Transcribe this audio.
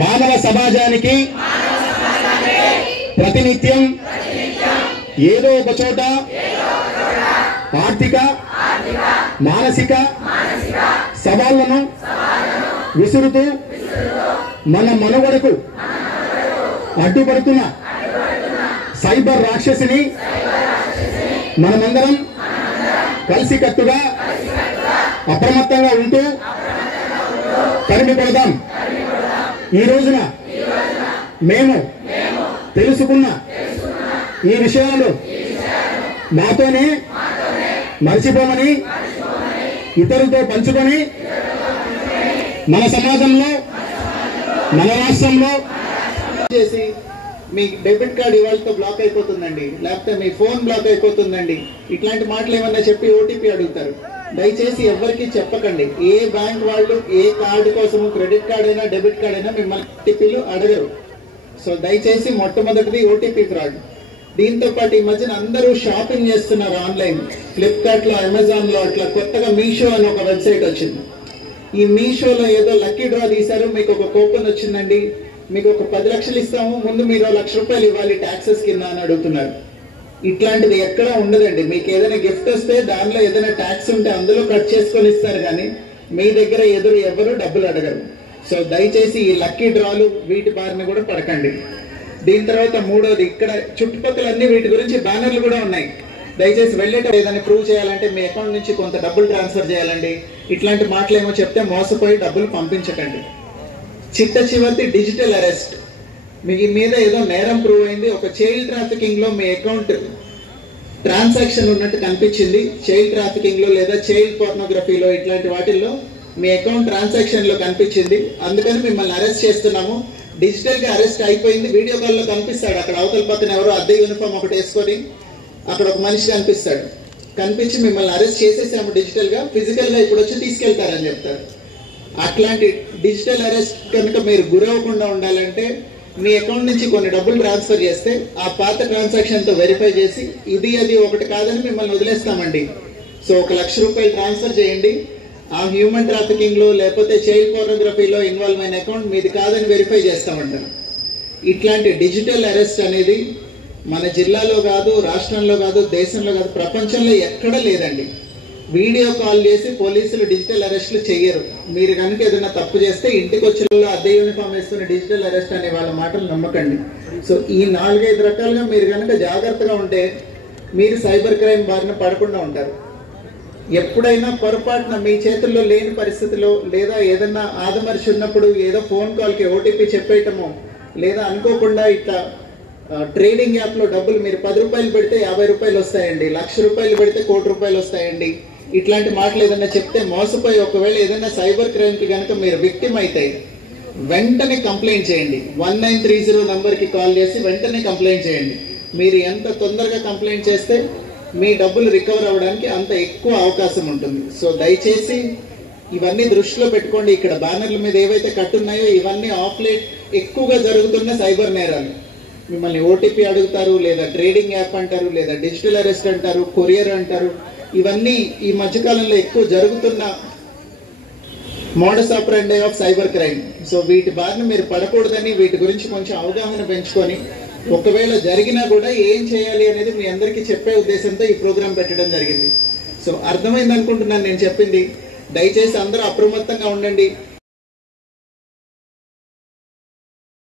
మానవ సమాజానికి ప్రతినిత్యం ఏదో ఒక చోట ఆర్థిక మానసిక సవాళ్లను విసురుతూ మన మనుగడకు అడ్డుపడుతున్న సైబర్ రాక్షసిని మనమందరం కలిసికట్టుగా అప్రమత్తంగా ఉంటూ తరిమి కొడదాం. ఈ రోజున మేము తెలుసుకున్న ఈ విషయాలు మాతోనే మర్చిపోమని ఇతరులతో పంచుకొని మన సమాజంలో మన రాష్ట్రంలో చేసి మీ డెబిట్ కార్డు ఇవాళతో బ్లాక్ అయిపోతుందండి, లేకపోతే మీ ఫోన్ బ్లాక్ అయిపోతుందండి, ఇట్లాంటి మాటలు ఏమన్నా చెప్పి ఓటీపీ అడుగుతారు. దయచేసి ఎవరికి చెప్పకండి. ఏ బ్యాంక్ వాళ్ళు ఏ కార్డు కోసము క్రెడిట్ కార్డ్ అయినా డెబిట్ కార్డ్ అయినా మిమ్మల్ని ఓటీపీలు అడగరు. సో దయచేసి మొట్టమొదటిది ఓటీపీ ఫ్రాడ్. దీంతో పాటు ఈ మధ్యన అందరూ షాపింగ్ చేస్తున్నారు ఆన్లైన్, ఫ్లిప్కార్ట్ లో, అమెజాన్ లో, అట్లా కొత్తగా మీషో అని ఒక వెబ్సైట్ వచ్చింది. ఈ మీషోలో ఏదో లక్కీ డ్రా తీశారు, మీకు ఒక కూపన్ వచ్చిందండి, మీకు ఒక 10 లక్షలు ఇస్తాము, ముందు మీరు ₹1,00,000 ఇవ్వాలి ట్యాక్సెస్ కింద అని అడుగుతున్నారు. ఇట్లాంటిది ఎక్కడా ఉండదండి. మీకు ఏదైనా గిఫ్ట్ వస్తే దానిలో ఏదైనా ట్యాక్స్ ఉంటే అందులో కట్ చేసుకొని ఇస్తారు, కానీ మీ దగ్గర ఎవరు డబ్బులు అడగరు. సో దయచేసి ఈ లక్కీ డ్రాలు వీటి బారిన కూడా పడకండి. దీని తర్వాత మూడోది, ఇక్కడ చుట్టుపక్కల అన్ని వీటి గురించి బ్యానర్లు కూడా ఉన్నాయి. దయచేసి వెళ్ళేటప్పుడు ఏదైనా ప్రూవ్ చేయాలంటే మీ అకౌంట్ నుంచి కొంత డబ్బులు ట్రాన్స్ఫర్ చేయాలండి, ఇట్లాంటి మాటలు ఏమో చెప్తే మోసపోయి డబ్బులు పంపించకండి. చిట్ట చివరిది డిజిటల్ అరెస్ట్. మీ మీద ఏదో నేరం ప్రూవ్ అయింది, ఒక చైల్డ్ ట్రాఫికింగ్ లో మీ అకౌంట్ ట్రాన్సాక్షన్ ఉన్నట్టు కనిపించింది, చైల్డ్ ట్రాఫికింగ్ లో లేదా చైల్డ్ పోర్నోగ్రఫీలో ఇట్లాంటి వాటిల్లో మీ అకౌంట్ ట్రాన్సాక్షన్ లో కనిపించింది, అందుకని మిమ్మల్ని అరెస్ట్ చేస్తున్నాము. డిజిటల్ గా అరెస్ట్ అయిపోయింది, వీడియో కాల్ లో కనిపిస్తాడు, అక్కడ అవతల పక్కన ఎవరో అద్దె యూనిఫామ్ ఒకటి వేసుకొని అక్కడ ఒక మనిషి కనిపిస్తాడు, కనిపించి మిమ్మల్ని అరెస్ట్ చేసేసాము డిజిటల్ గా, ఫిజికల్ గా ఇప్పుడు వచ్చి తీసుకెళ్తారని చెప్తారు. అట్లాంటి డిజిటల్ అరెస్ట్ కనుక మీరు గురవ్వకుండా ఉండాలంటే మీ అకౌంట్ నుంచి కొన్ని డబ్బులు ట్రాన్స్ఫర్ చేస్తే ఆ పాత ట్రాన్సాక్షన్ తో వెరిఫై చేసి ఇది అది ఒకటి కాదని మిమ్మల్ని వదిలేస్తామండి. సో ₹1,00,000 ట్రాన్స్ఫర్ చేయండి, ఆ హ్యూమన్ ట్రాఫికింగ్ లో లేకపోతే చైల్డ్ పోర్నోగ్రఫీలో ఇన్వాల్వ్ అయిన అకౌంట్ మీది కాదని వెరిఫై చేస్తామంటారు. ఇట్లాంటి డిజిటల్ అరెస్ట్ అనేది మన జిల్లాలో కాదు, రాష్ట్రంలో కాదు, దేశంలో కాదు, ప్రపంచంలో ఎక్కడా లేదండి. వీడియో కాల్ చేసి పోలీసులు డిజిటల్ అరెస్టులు చెయ్యరు. మీరు కనుక ఏదైనా తప్పు చేస్తే ఇంటికి వచ్చిన అద్దె యూనిఫామ్ వేసుకుని డిజిటల్ అరెస్ట్ అనే వాళ్ళ మాటలు నమ్మకండి. సో ఈ 4-5 రకాలుగా మీరు కనుక జాగ్రత్తగా ఉంటే మీరు సైబర్ క్రైమ్ బారిన పడకుండా ఉంటారు. ఎప్పుడైనా పొరపాటున మీ చేతుల్లో లేని పరిస్థితిలో లేదా ఏదన్నా ఆదమర్చి ఉన్నప్పుడు ఏదో ఫోన్ కాల్కి ఓటీపీ చెప్పేయటమో లేదా అనుకోకుండా ఇట్లా ట్రేడింగ్ యాప్లో డబ్బులు మీరు ₹10 పెడితే ₹50 వస్తాయండి, ₹1,00,000 పెడితే ₹1,00,00,000 వస్తాయండి, ఇట్లాంటి మాటలు ఏదైనా చెప్తే మోసపోయి ఒకవేళ ఏదైనా సైబర్ క్రైమ్కి కనుక మీరు విక్టిమ్ అయితే వెంటనే కంప్లైంట్ చేయండి. 1930 నంబర్కి కాల్ చేసి వెంటనే కంప్లైంట్ చేయండి. మీరు ఎంత తొందరగా కంప్లైంట్ చేస్తే మీ డబ్బులు రికవర్ అవ్వడానికి అంత ఎక్కువ అవకాశం ఉంటుంది. సో దయచేసి ఇవన్నీ దృష్టిలో పెట్టుకోండి. ఇక్కడ బ్యానర్ల మీద ఏవైతే కట్టున్నాయో ఇవన్నీ ఆఫ్లైట్ ఎక్కువగా జరుగుతున్న సైబర్ నేరాలు. మిమ్మల్ని ఓటీపీ అడుగుతారు, లేదా ట్రేడింగ్ యాప్ అంటారు, లేదా డిజిటల్ అరెస్ట్ అంటారు, కొరియర్ అంటారు. ఇవన్నీ ఈ మధ్యకాలంలో ఎక్కువ జరుగుతున్న modus ఆపరెండి of cyber crime. So వీటి బారిన మీరు పడకూడదని వీటి గురించి కొంచెం అవగాహన పెంచుకొని ఒకవేళ జరిగినా కూడా ఏం చేయాలి అనేది మీ అందరికీ చెప్పే ఉద్దేశంతో ఈ ప్రోగ్రాం పెట్టడం జరిగింది. సో అర్థమైంది అనుకుంటున్నాను నేను చెప్పింది. దయచేసి అందరూ అప్రమత్తంగా ఉండండి.